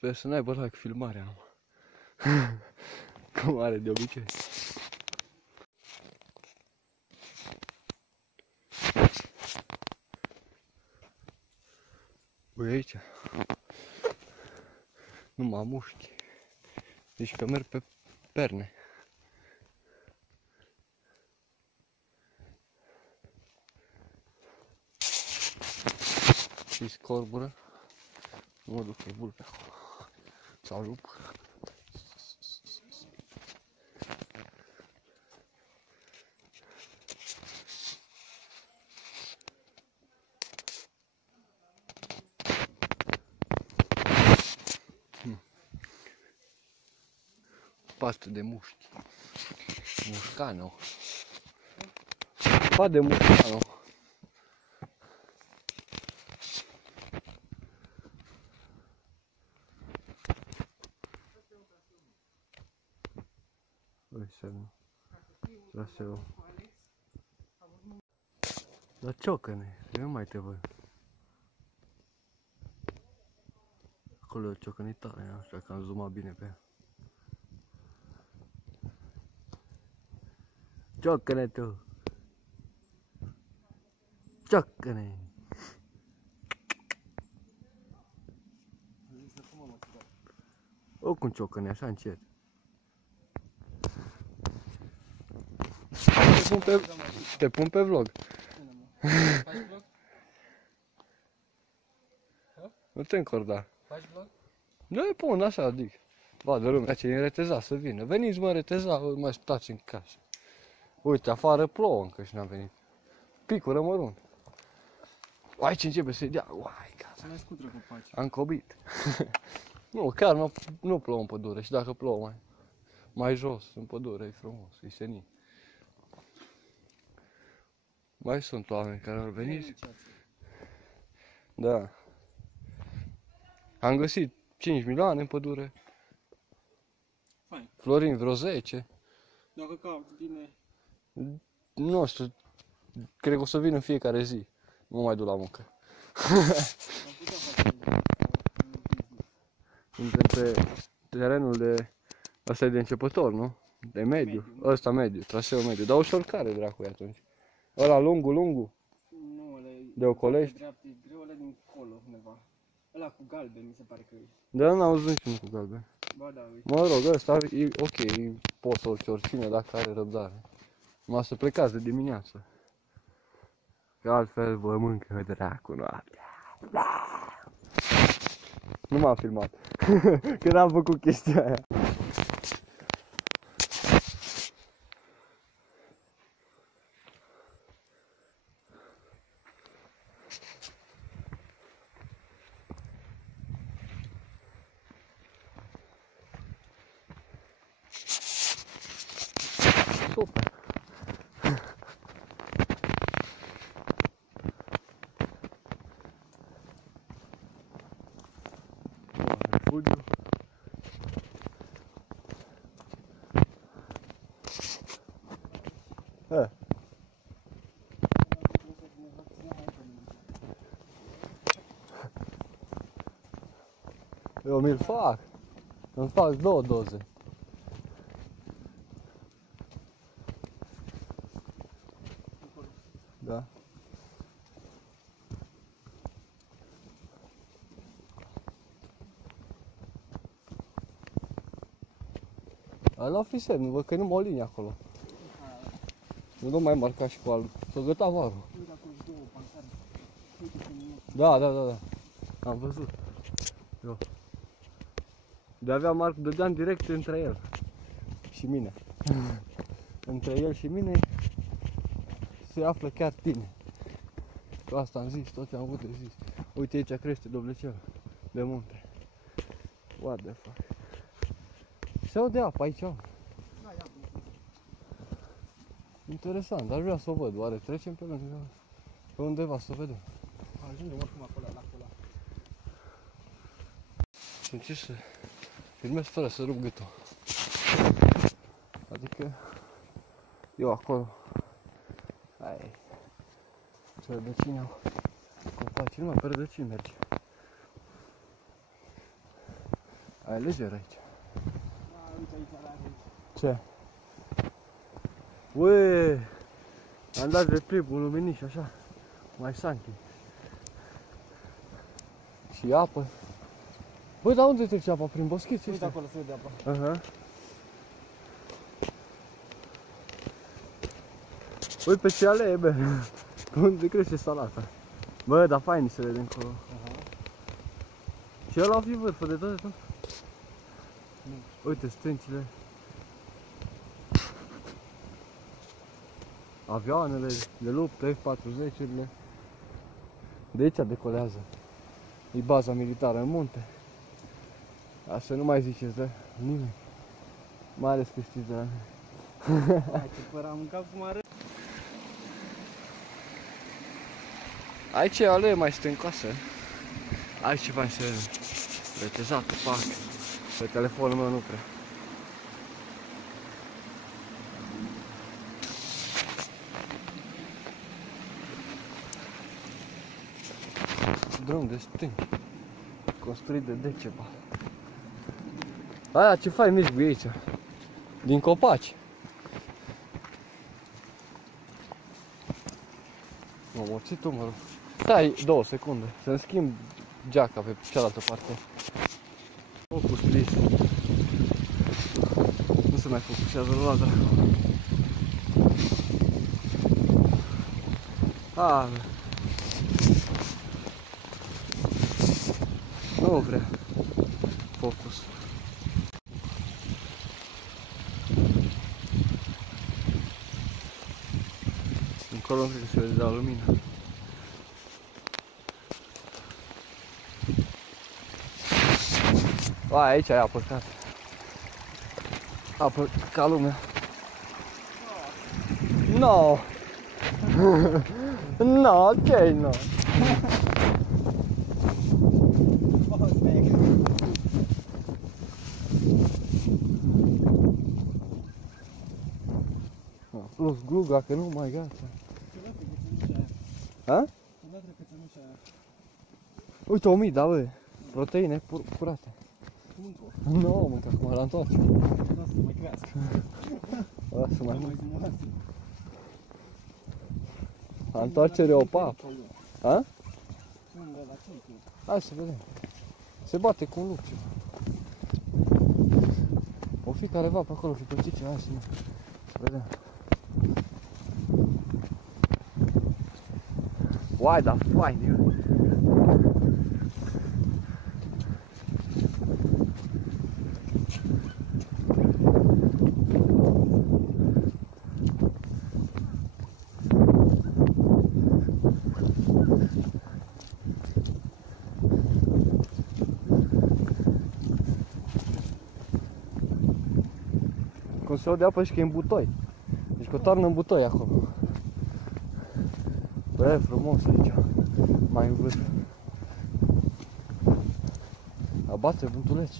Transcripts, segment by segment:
Sper să n-aibă like filmarea numai. Cum are de obicei. Ui, aici. Numai mușchi. Deci că merg pe perne. Și scorbură. Nu mă duc pe vulpe acolo. Sau lup. Pastă de mușchi. Mușcano. Pa de mușcano. Traseu. Dar ciocăne, eu nu mai te văd. Acolo e o ciocăne tare, nu știu dacă am zoomat bine pe ea. Ciocăne tu! Ciocăne! Oricum ciocăne, așa încet. Te pun pe vlog. Faci vlog? Nu te încorda. Faci vlog? Nu îi pun așa, adică. Vadă lumea ce e în Reteza să vină. Veniți mă Reteza, mai stați în casă. Uite, afară plouă încă și n-am venit. Picură mărunt. Aici începe să dea. Uai, să mai scutră copaci. am cobit. Nu, chiar nu plouă în pădure și dacă plouă mai jos în pădure e frumos, e senin. Mai sunt oameni care au venit. Da. Am găsit 5 milioane în pădure. Fain. Florin vreo 10. Dacă caut bine. Nu știu, cred că o să vin în fiecare zi. Nu mai duc la muncă. Am putea face Suntem pe terenul de... Asta e de începător, nu? De mediu. Ăsta mediu, traseu mediu. Dar ușor care dracu e atunci? Ăla lungul? Nu, ăla e... De Ocolești? Dreapta e greu, ăla din colo undeva. Ăla cu galben mi se pare că e. Da, n-am văzut niciunul cu galben. Ba da, uite. Mă rog, ăsta e ok, poți să urci oricine dacă are răbdare. Numai să plecați de dimineață. Că altfel vă mâncă dracu noaptea. Nu m-am filmat. Când am făcut chestia aia. Super. Refugiu. Eu mi-l fac. Îmi fac 2 doze. Da. Ăla o fi semn, văd că nu o linie acolo. Nu mai marca și cu alb. S-o găta varul. Da. Am văzut. Eu. De-avea Marc dădeam direct între el și mine. Între el și mine se află chiar tine. Cu asta am zis, tot ce am avut de zis. Uite aici crește doblecel de munte. What the fuck. Se aude apă aici. Interesant, dar vreau să o văd. Oare trecem pe lângă? Pe undeva să vedem. Ajungem oricum acolo, la acolo. Și încerc să filmez fără să rup gâtul. Adică eu acolo. Hai. Ce rădăcini au copaci, numai pe rădăcini merge. Ai lejer aici. Uite aici, la aici. Ce? Ue, am dat de plipul luminiș așa, mai santi. Și apă. Băi, dar unde trece apa? Prin boscheți Uite ăștia? acolo se vede apa. Aha. Băi, pe ce alee, bă? Unde crește salata? Bă, dar fain se vede încolo. Aha. Și ăla o fi vârful de tot, tot? Nu. Uite, stâncile. Avioanele de luptă, F-40-urile. De aici decolează. E baza militară în munte. Asta nu mai ziceți de nimeni. Mai ales că știți de la mine. Hai, ce păr am mâncat cum arăt. Aici e alee mai stâncoasă. Aici ceva se retezat, pac. Pe telefonul meu nu prea. Drum de stânci. Construit de Decebal. Aia ce faci mici bui aici? Din copaci. M-am morțit umărul. Stai 2 secunde, să-mi schimb geaca pe cealaltă parte. Focus, please. Nu se mai focusează la dracu. Ah. Nu vrea focus. Încolo nu cred că se vede de la lumină. Aici e apă cat. Apă ca lumea. No. No, ok, no. Plus gluga, că nu mai gata. Ha? Uite, 1000, da, bă. Proteine curate. Nu am mâncat acum, l-am tot. Nu o să mai crească. Lasă mai mult. zmumoasă. A întoarcere o papă. Ha? Unde, la ce e? Hai să vedem. Se bate cu un lup ceva. O fi careva pe acolo, fi pățice, hai să vedem. Uai, dar fain, eu. Cum se aude apă și că e în butoi. Deci că o toarnă în butoi acolo. Bă, e frumos aici. Mai în vârf. Abate vântuleț.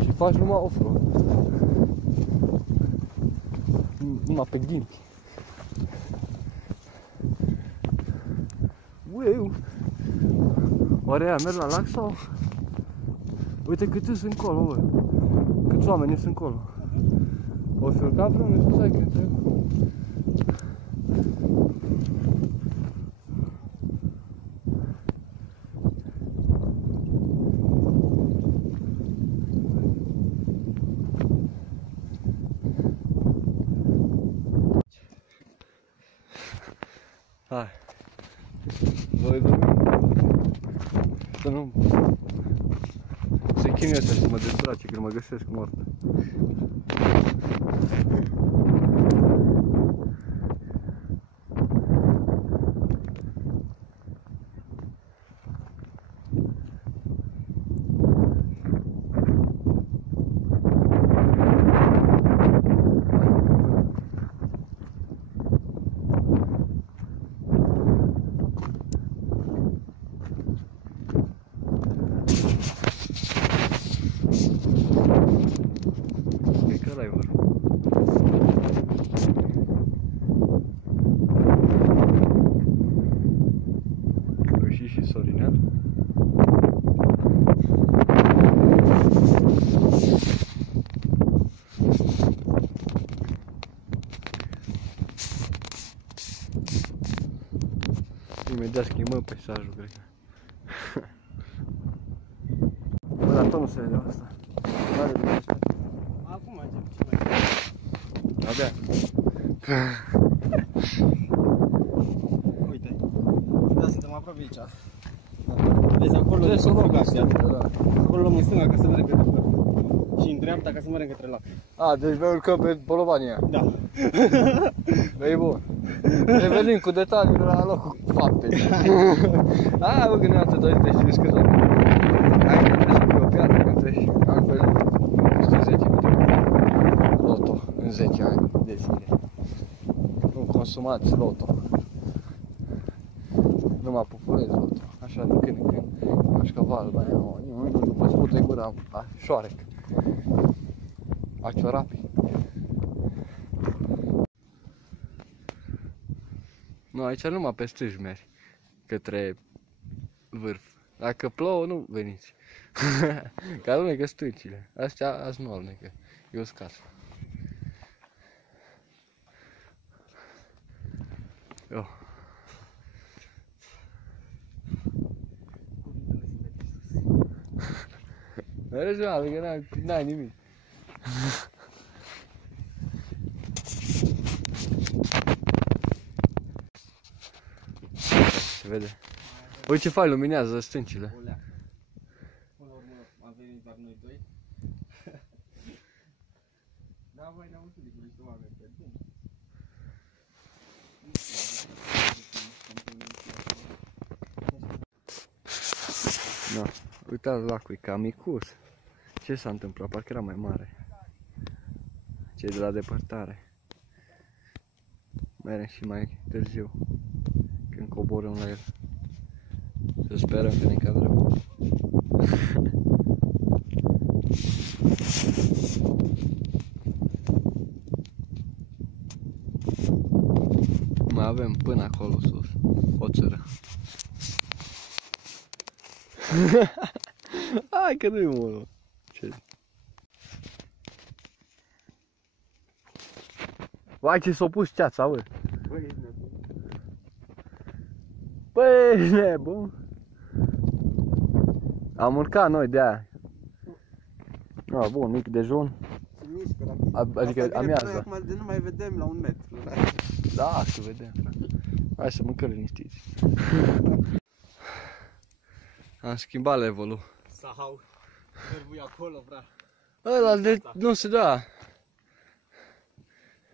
Și faci numai off-road. Numai pe ghimpi. Ueu! Oare aia merg la lac sau? Uite cât sunt încolo, bă. Câți oameni sunt încolo. O fi urcat vreunul, stai că întreb. Hai. Voi dormi. Să nu... Se chinuie ăsta să mă desfrace când mă găsesc mort. Și Sorinel. Imediat schimbăm peisajul, cred că. Bă, dar tot nu se vede asta. Nu are de respect. Acum mergem ce mai Abia. Uite. Da, suntem aproape aici. Vezi, acolo Trebuie să luăm fugația. da. Acolo luăm în stânga ca să mergem către păr. Și în dreapta ca să mergem către lac. A, deci noi urcăm pe Bolovania. Da. E bun. Revenim cu detaliile la locul faptei. A, bă, gândeam să doi, deci știți cât o... Hai că trebuie să fie o piatră când treci. Altfel, știi 10 minute. Loto, în 10 ani de zile. Nu consumați loto. Nu mă populez loto. Așa de când în când. Cașcaval, băi, după spută-i gura, șoarec. A ciorapii. Nu, aici numai pe stâși mergi, către vârf. Dacă plouă, nu veniți. Că alunecă stâncile. Astea azi nu alunecă. E uscat. Eu. Mergi la, că n-ai nimic. Se vede. Uite ce faci, luminează stâncile. O leacă. Până la urmă am venit doar noi doi. Da, băi, ne-am întâlnit cu niște oameni pe drum. Da, uitați lacul, e cam micuț. Ce s-a întâmplat? Parcă era mai mare. Cei de la depărtare. Mergem și mai târziu, când coborâm la el. Să sperăm că ne încadrăm. Mai avem până acolo sus o țără. Hai că nu-i mult. Ce? Vai ce s-a pus ceața, bă. Băi, ești nebun. Băi, nebun. Am urcat noi de aia. Ah, bun, mic dejun. Se mișcă la Adică amiază. Acum de nu mai vedem la 1 metru. Da, să vedem. Hai să mâncăm liniștiți. Am schimbat levelul. Sahau. Trebuie acolo, frate. Ăla de nu se da.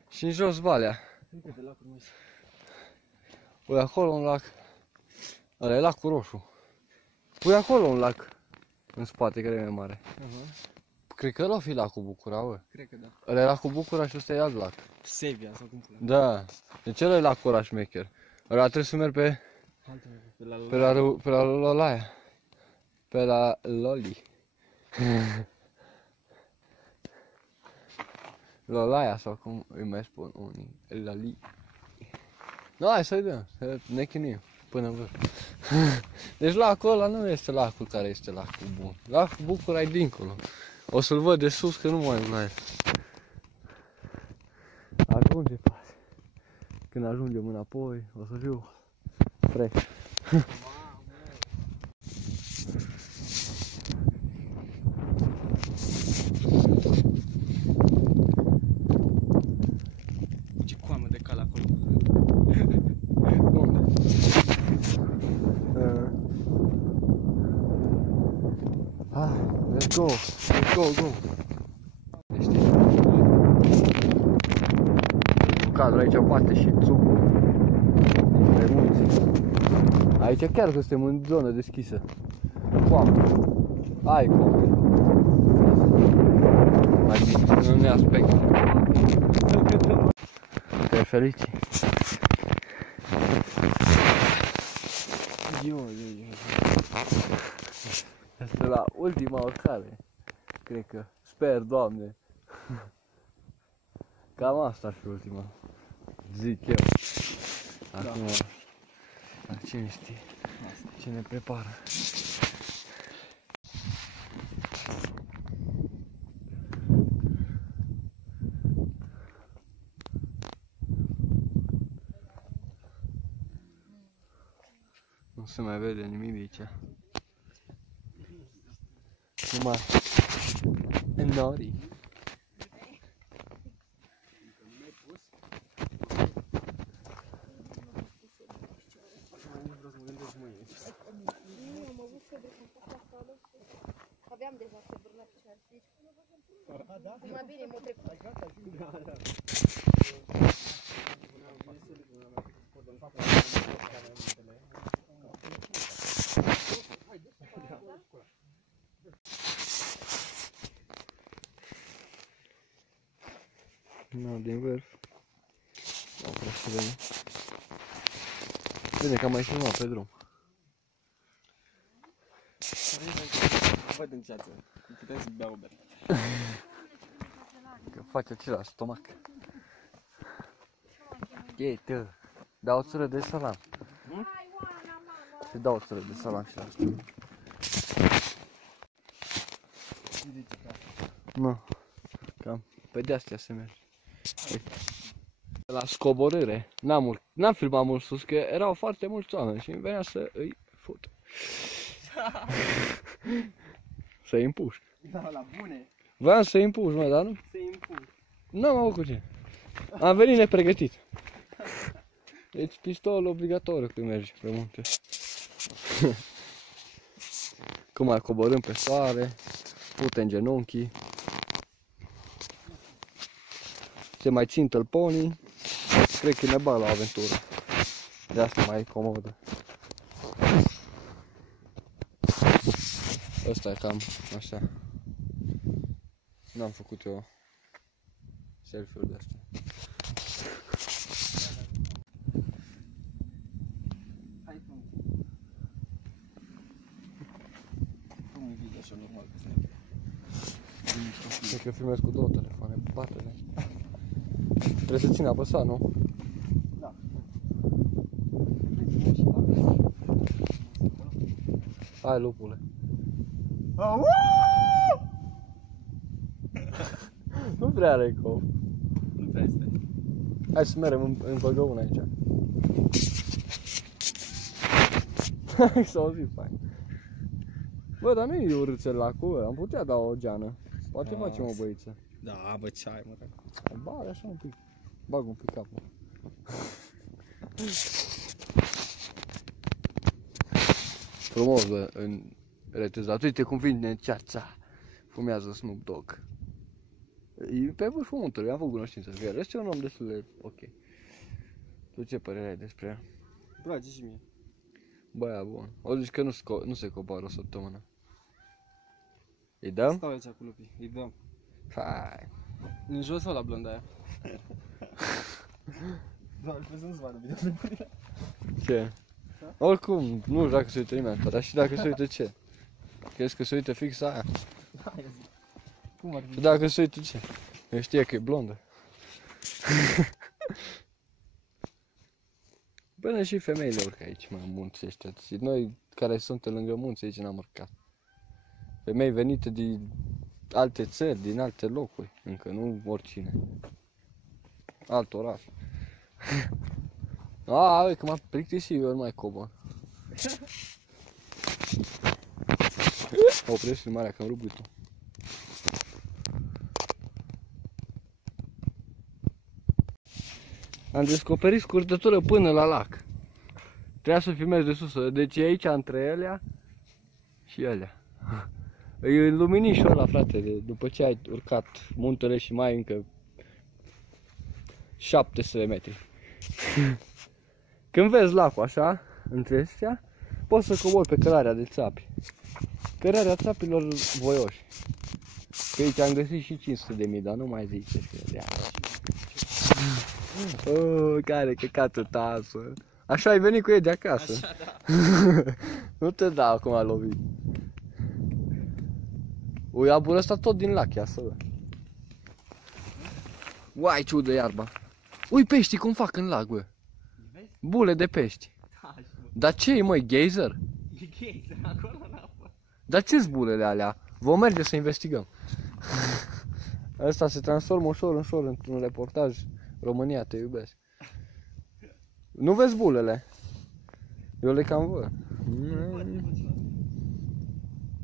Și în jos valea. Uite de lacul meu. Pui acolo un lac. Ăla e lacul roșu. Pui acolo un lac. În spate, care e mai mare. Cred că ăla o fi lacul Bucura, bă. Cred că da. Ăla e lacul Bucura și ăsta e alt lac. Sevia sau cum pula. Da. Deci ăla e lacul ăla șmecher. Ăla trebuie să merg pe la Lolaia. Pe la Loli. Lolaia sau cum îi mai spun unii. Loli. Nu, hai să vedem. Să ne chinuim până în vârf. Deci lacul ăla nu este lacul care este lacul bun. Lacul Bucura e dincolo. O să-l văd de sus că nu mai am la el. Ajunge, frate. Când ajungem înapoi, o să fiu fresh. Ce coamă de cal acolo. Unde? Let's go. Let's go, go. Știi? Cadrul aici poate și țucul. Dintre munți. Aici chiar că suntem în zonă deschisă. Coamă. Ai coamă. Mai bine, nu ne aspect. Te felici. Eu. Asta la ultima urcare. Cred că. Sper, Doamne. Cam asta ar fi ultima. Zic eu. Acum, cine știe ce ne prepară. Nu se mai vede nimic de aici. Numai nori. Aveam deja febru la picioare, știi? Mai bine m-a trecut. Nu, din vârf. Da, vreau să vedem. Bine că am mai filmat pe drum. Văd în ceață. Putem să beau bere. Că face același stomac. Ei, tă, dau o țură de salam. Și dau o țură de salam și la asta. Nu, cam pe de-astea se merge. La scoborâre, n-am filmat mult sus, că erau foarte mulți oameni și îmi venea să îi fut. Să-i împușc. Da, la bune. Vreau să-i împușc, mă, dar nu? Se impun. N-am avut cu ce. Am venit nepregătit. Deci pistol obligatoriu când mergi pe munte. Cum mai coborâm pe soare, pute în genunchi. Se mai țin tălponii. Cred că ne bag la aventură. De asta mai e comodă. Ăsta e cam așa. N-am făcut eu selfie-uri de astea. Hai cum. Cum e video așa normal pe Snap? Cred că filmez cu două telefoane, batele. Trebuie să țin apăsat, nu? Da. Hai, lupule. Nu prea are cop. Nu prea este. Hai să mergem în băgăun aici. Hai să auzi, fain. Bă, dar nu e urâțel lacul, am putea da o geană. Poate facem o băiță. Da, bă, ce ai, mă, dacă. Bag așa un pic. Bag un pic capul. Frumos, bă, în retezat. Uite cum vine ceața. Fumează Snoop Dogg. E pe vârful muntelui, am făcut cunoștință cu el. Este un om destul de ok. Tu ce părere ai despre el? Place și mie. Băia bun. O zici că nu se coboară o săptămână. Îi dăm? Stau aici cu lupii, îi dăm. Hai. În jos sau la blonda aia? Doamne, trebuie să nu-ți vadă videoclipurile. Ce? Oricum, nu știu dacă se uită nimeni, dar și dacă se uită ce? Crezi că se uită fix aia? Da, eu zic. Cum ar fi? Și dacă se uită ce? Eu știe că e blondă. Până și femeile urcă aici, mă, munți ăștia. Și noi care suntem lângă munți aici n-am urcat. Femei venite din alte țări, din alte locuri, încă nu oricine. Alt oraș. Uite că m-am plictisit, eu nu mai cobor. Oprește filmarea că-mi rup gâtul. Am descoperit scurtătură până la lac. Trebuia să filmez de sus, deci e aici între elea și elea. E luminișul ăla, frate, după ce ai urcat muntele și mai încă 700 de metri. Când vezi lacul așa, între astea, poți să cobori pe cărarea de țapi. Cărarea țapilor voioși. Că aici am găsit și 500.000, dar nu mai zice că de care căcatul tasă. Așa ai venit cu ei de acasă. Așa, da. Nu te da acum a lovit. Ui, abur ăsta tot din lac, ia să văd. Uai, ce udă iarba. Ui, peștii cum fac în lac, bă. Bule de pești. Da, Dar ce e, măi, geyser? e geyser acolo în apă. Dar ce-s bulele alea? Vom merge să investigăm. Ăsta se transformă ușor într-un reportaj. România, te iubesc. Nu vezi bulele? Eu le cam văd.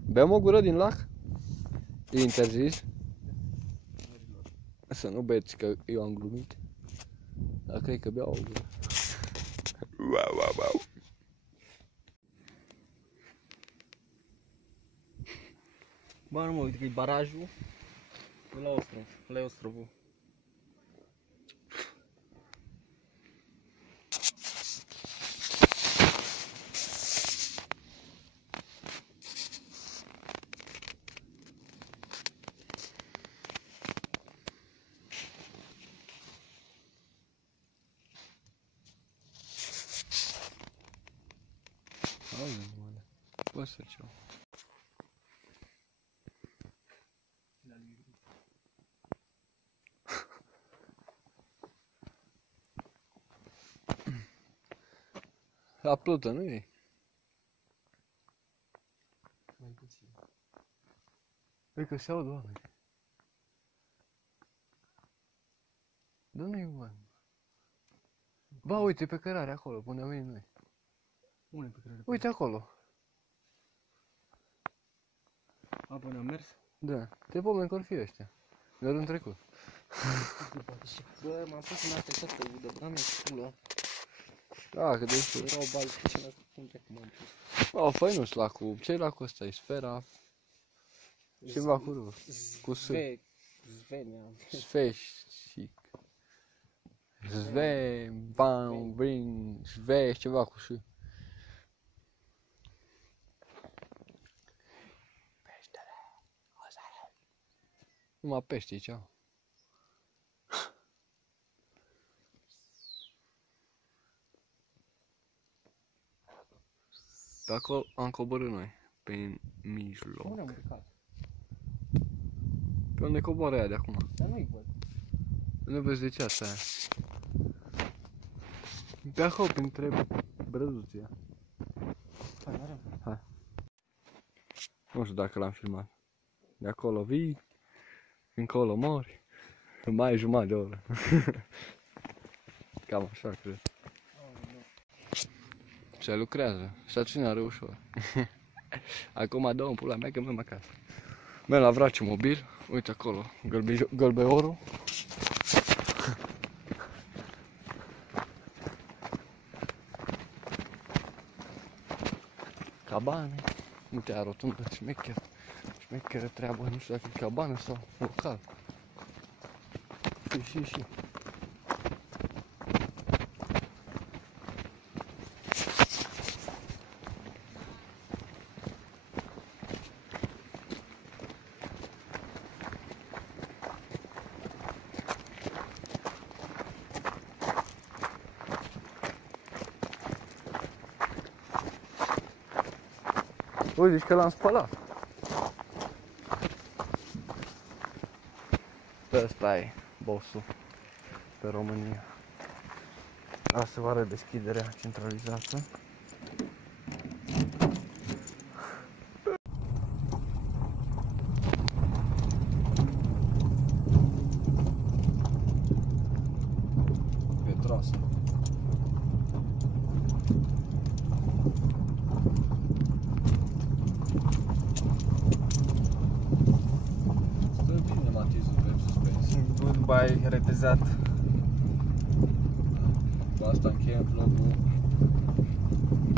Beam o gură din lac? E interzis? Să nu beți, că eu am glumit. Dar cred că beau o gură. Wow, wow, wow. Bă, nu mă, uite că e barajul de la Ostrov, la Ostrovul. Păsări ceva. La plută, nu e? Mai puțin. E că se aud oameni. Da, nu e bun. Ba, uite pe cărare acolo, până am venit noi. Unde pe care? Uite acolo. A, până am mers? Da, te pomeni că or fi ăștia. Doar în trecut. Bă, m-am pus în asta și asta udă, bă, mi-e pula. Da, că de ce? Erau balți și la cum m-am pus. O, făi nu-s lacul. Ce-i lacul ăsta? E sfera? Ceva cu râul. Cu S. Zvenia. Sfeșic. Sve, Van, Vrin, Sve, ceva cu S. Peștele. Numai pește aici. Pe acolo am coborât noi, pe mijloc. Unde am urcat? Pe unde coboară aia de acum? Dar nu-i văd. Nu vezi de ce asta aia? Pe acolo, printre brăzuția. Hai, merem. Hai. Nu știu dacă l-am filmat. De acolo vii, încolo mori, mai e jumătate de oră. Cam așa, cred. Se lucrează, staționară ușor. Acum dau în pula mea că merg acasă. Merg la Vraciu Mobil, uite acolo, gălbeorul. Cabane, uite aia rotundă, șmecheră treabă, nu știu dacă e cabană sau local. Și. Uite, zici că l-am spălat. Ăsta e bossul pe România. Asta va arăt deschiderea centralizată. Pe trasă. Bai retezat. Cu asta încheiem vlogul.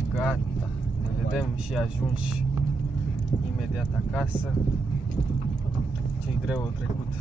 Gata. Ne vedem și ajungi imediat acasă. Ce-i greu a trecut.